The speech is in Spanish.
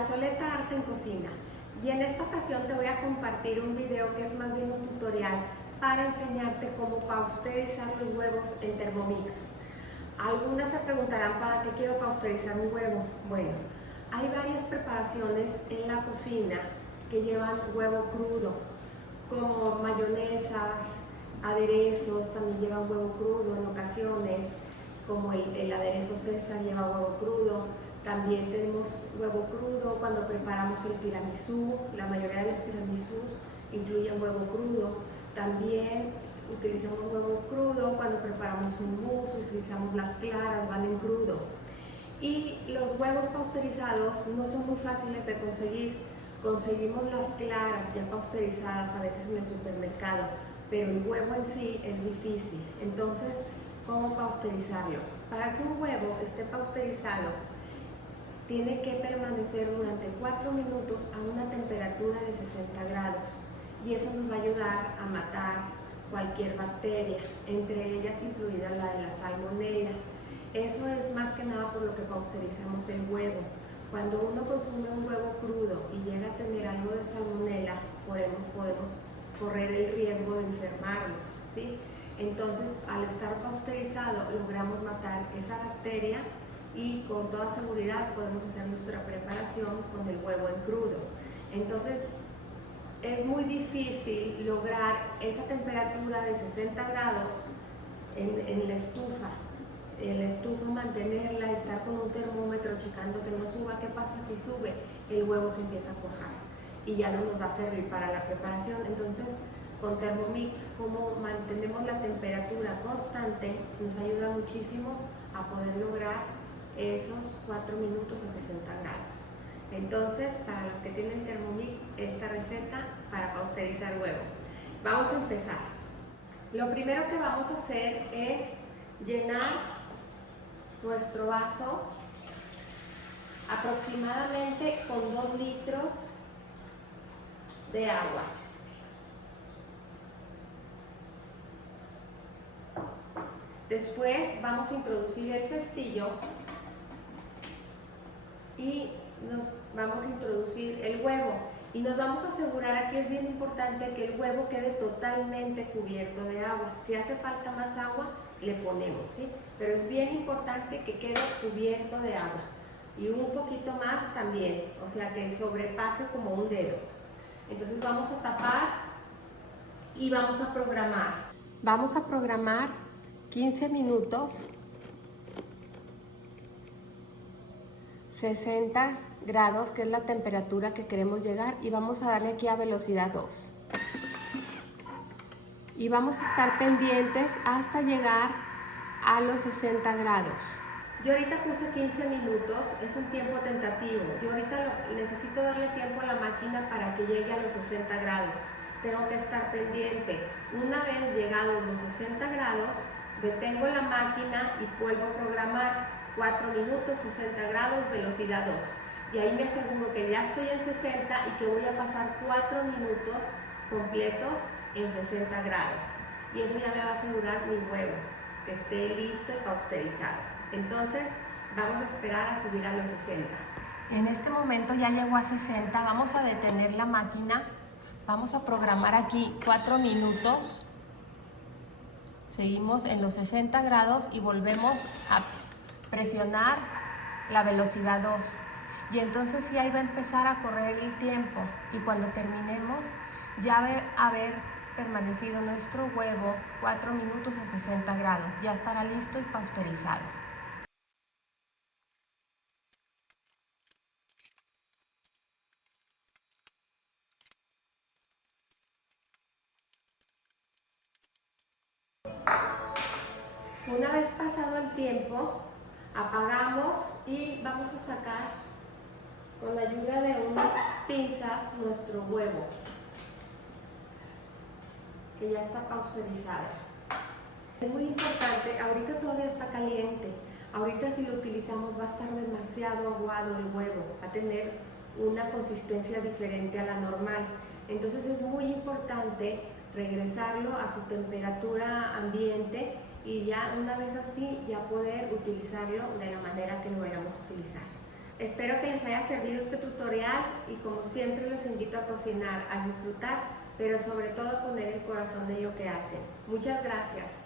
Soleta Arte en Cocina, y en esta ocasión te voy a compartir un video que es más bien un tutorial para enseñarte cómo pasteurizar los huevos en Thermomix. Algunas se preguntarán ¿para qué quiero pasteurizar un huevo? Bueno, hay varias preparaciones en la cocina que llevan huevo crudo, como mayonesas, aderezos también llevan huevo crudo en ocasiones, como el aderezo César lleva huevo crudo. También tenemos huevo crudo cuando preparamos el tiramisú. La mayoría de los tiramisús incluyen huevo crudo. También utilizamos huevo crudo cuando preparamos un mousse, utilizamos las claras, van en crudo. Y los huevos pasteurizados no son muy fáciles de conseguir. Conseguimos las claras ya pasteurizadas a veces en el supermercado, pero el huevo en sí es difícil. Entonces, ¿cómo pasteurizarlo? Para que un huevo esté pasteurizado, tiene que permanecer durante 4 minutos a una temperatura de 60 grados, y eso nos va a ayudar a matar cualquier bacteria, entre ellas incluida la de la salmonela. Eso es más que nada por lo que pasteurizamos el huevo. Cuando uno consume un huevo crudo y llega a tener algo de salmonela, podemos correr el riesgo de enfermarnos, ¿sí? Entonces, al estar pasteurizado, logramos matar esa bacteria y con toda seguridad podemos hacer nuestra preparación con el huevo en crudo. Entonces, es muy difícil lograr esa temperatura de 60 grados en la estufa. En la estufa mantenerla, estar con un termómetro checando que no suba. ¿Qué pasa si sube? El huevo se empieza a cuajar y ya no nos va a servir para la preparación. Entonces, con Thermomix, como mantenemos la temperatura constante, nos ayuda muchísimo a poder lograr esos 4 minutos a 60 grados. Entonces, para las que tienen Thermomix, esta receta para pasteurizar huevo. Vamos a empezar. Lo primero que vamos a hacer es llenar nuestro vaso aproximadamente con 2 litros de agua. Después vamos a introducir el cestillo y nos vamos a introducir el huevo, y nos vamos a asegurar, aquí es bien importante, que el huevo quede totalmente cubierto de agua. Si hace falta más agua, le ponemos, ¿sí? Pero es bien importante que quede cubierto de agua, y un poquito más también, o sea que sobrepase como un dedo. Entonces vamos a tapar y vamos a programar. Vamos a programar 15 minutos, 60 grados, que es la temperatura que queremos llegar, y vamos a darle aquí a velocidad 2. Y vamos a estar pendientes hasta llegar a los 60 grados. Yo ahorita puse 15 minutos, es un tiempo tentativo. Yo ahorita necesito darle tiempo a la máquina para que llegue a los 60 grados. Tengo que estar pendiente. Una vez llegados los 60 grados, detengo la máquina y vuelvo a programar 4 minutos, 60 grados, velocidad 2. Y ahí me aseguro que ya estoy en 60 y que voy a pasar 4 minutos completos en 60 grados. Y eso ya me va a asegurar mi huevo, que esté listo y pasteurizado. Entonces, vamos a esperar a subir a los 60. En este momento ya llegó a 60, vamos a detener la máquina. Vamos a programar aquí 4 minutos. Seguimos en los 60 grados y volvemos a presionar la velocidad 2. Y entonces sí, ahí va a empezar a correr el tiempo, y cuando terminemos ya va a haber permanecido nuestro huevo 4 minutos a 60 grados. Ya estará listo y pasteurizado. Una vez pasado el tiempo, apagamos y vamos a sacar con la ayuda de unas pinzas nuestro huevo, que ya está pasteurizado. Es muy importante, ahorita todavía está caliente. Ahorita si lo utilizamos va a estar demasiado aguado el huevo, va a tener una consistencia diferente a la normal. Entonces es muy importante regresarlo a su temperatura ambiente, y ya una vez así ya poder utilizarlo de la manera que lo vayamos a utilizar. Espero que les haya servido este tutorial y como siempre los invito a cocinar, a disfrutar, pero sobre todo a poner el corazón en lo que hacen. Muchas gracias.